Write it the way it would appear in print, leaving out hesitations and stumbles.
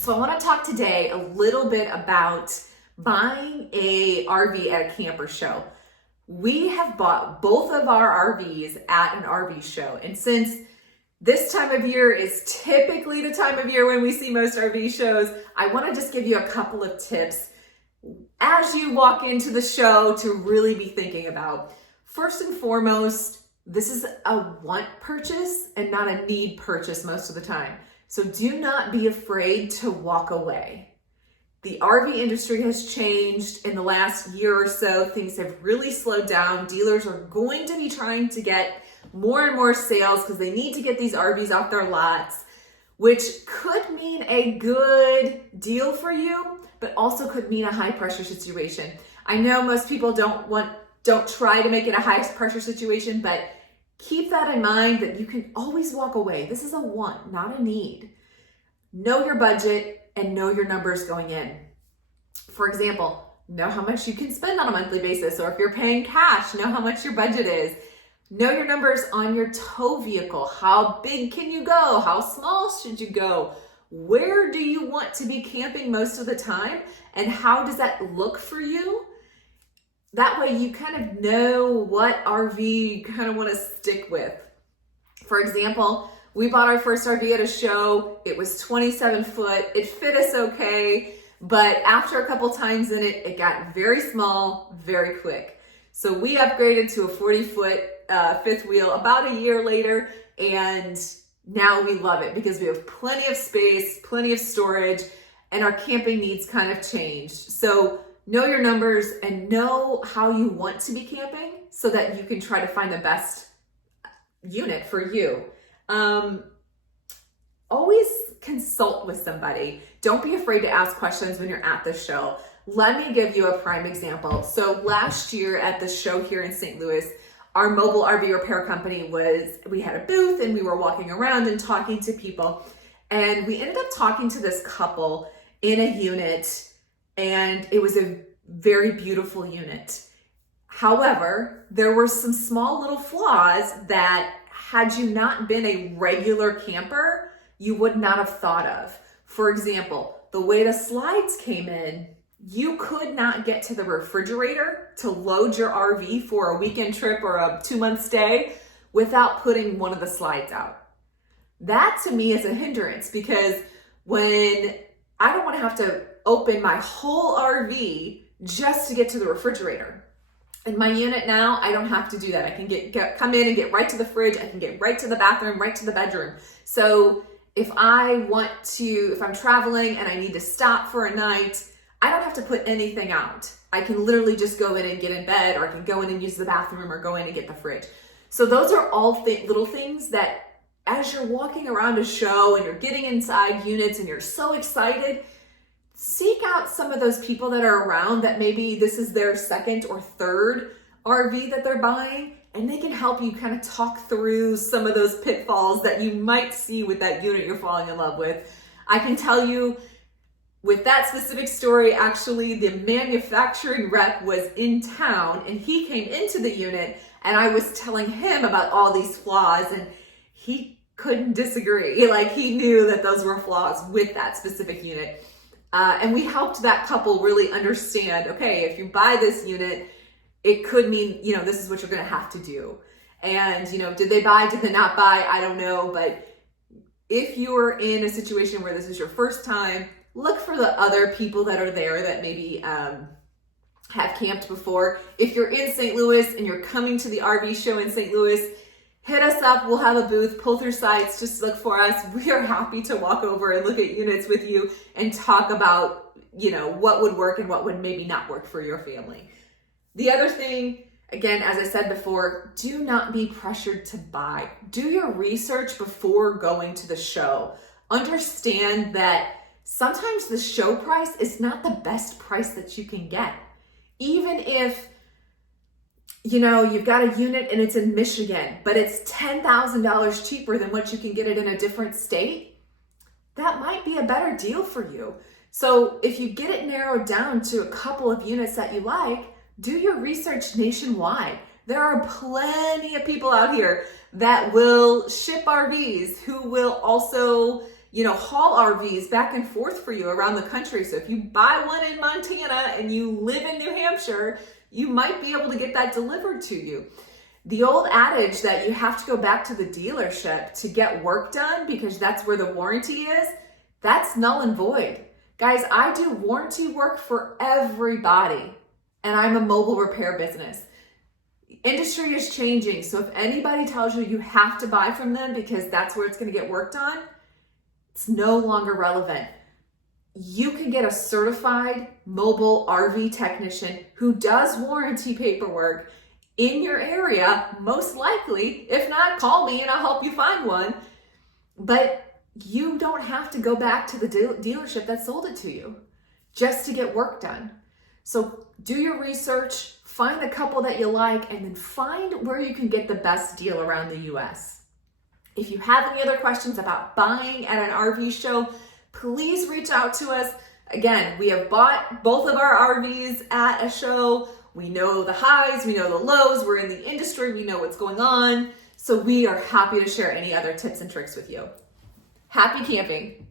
So I want to talk today a little bit about buying a RV at a camper show. We have bought both of our RVs at an RV show. And since this time of year is typically the time of year when we see most RV shows, I want to just give you a couple of tips as you walk into the show to really be thinking about. First and foremost, this is a want purchase and not a need purchase most of the time. So do not be afraid to walk away. The RV industry has changed in the last year or so. Things have really slowed down. Dealers are going to be trying to get more and more sales because they need to get these RVs off their lots, which could mean a good deal for you, but also could mean a high pressure situation. I know most people don't try to make it a high pressure situation, but keep that in mind that you can always walk away. This is a want, not a need. Know your budget and know your numbers going in. For example, know how much you can spend on a monthly basis, or if you're paying cash, know how much your budget is. Know your numbers on your tow vehicle. How big can you go? How small should you go? Where do you want to be camping most of the time? And how does that look for you? That way you kind of know what RV you kind of want to stick with. For example, we bought our first RV at a show. It was 27 foot. It fit us okay. But after a couple times in it, it got very small, very quick. So we upgraded to a 40 foot fifth wheel about a year later. And now we love it because we have plenty of space, plenty of storage, and our camping needs kind of changed. So know your numbers and know how you want to be camping so that you can try to find the best unit for you. Always consult with somebody. Don't be afraid to ask questions when you're at the show. Let me give you a prime example. So last year at the show here in St. Louis, our mobile RV repair company we had a booth and we were walking around and talking to people. And we ended up talking to this couple in a unit, and it was a very beautiful unit. However, there were some small little flaws that had you not been a regular camper, you would not have thought of. For example, the way the slides came in, you could not get to the refrigerator to load your RV for a weekend trip or a 2-month stay without putting one of the slides out. That to me is a hindrance, because when I don't want to have to open my whole RV just to get to the refrigerator. In my unit now, I don't have to do that. I can come in and get right to the fridge. I can get right to the bathroom, right to the bedroom. So if I'm traveling and I need to stop for a night, I don't have to put anything out. I can literally just go in and get in bed, or I can go in and use the bathroom, or go in and get the fridge. So those are all little things that as you're walking around a show and you're getting inside units and you're so excited, seek out some of those people that are around that maybe this is their second or third RV that they're buying, and they can help you kind of talk through some of those pitfalls that you might see with that unit you're falling in love with. I can tell you with that specific story, actually, the manufacturing rep was in town and he came into the unit, and I was telling him about all these flaws, and he couldn't disagree. Like, he knew that those were flaws with that specific unit. And we helped that couple really understand, okay, if you buy this unit, it could mean, this is what you're going to have to do. And, did they buy, did they not buy? I don't know. But if you're in a situation where this is your first time, look for the other people that are there that maybe have camped before. If you're in St. Louis and you're coming to the RV show in St. Louis, hit us up. We'll have a booth. Pull through sites. Just look for us. We are happy to walk over and look at units with you and talk about, what would work and what would maybe not work for your family. The other thing, again, as I said before, do not be pressured to buy. Do your research before going to the show. Understand that sometimes the show price is not the best price that you can get. Even if you've got a unit and it's in Michigan, but it's $10,000 cheaper than what you can get it in a different state, that might be a better deal for you. So if you get it narrowed down to a couple of units that you like, do your research nationwide. There are plenty of people out here that will ship RVs, who will also haul RVs back and forth for you around the country. So if you buy one in Montana and you live in New Hampshire, you might be able to get that delivered to you. The old adage that you have to go back to the dealership to get work done because that's where the warranty is, that's null and void. Guys, I do warranty work for everybody, and I'm a mobile repair business. Industry is changing, so if anybody tells you you have to buy from them because that's where it's going to get worked on, it's no longer relevant. You can get a certified mobile RV technician who does warranty paperwork in your area, most likely. If not, call me and I'll help you find one. But you don't have to go back to the dealership that sold it to you just to get work done. So do your research, find a couple that you like, and then find where you can get the best deal around the US. If you have any other questions about buying at an RV show, please reach out to us. Again, we have bought both of our RVs at a show. We know the highs, we know the lows, we're in the industry, we know what's going on. So we are happy to share any other tips and tricks with you. Happy camping.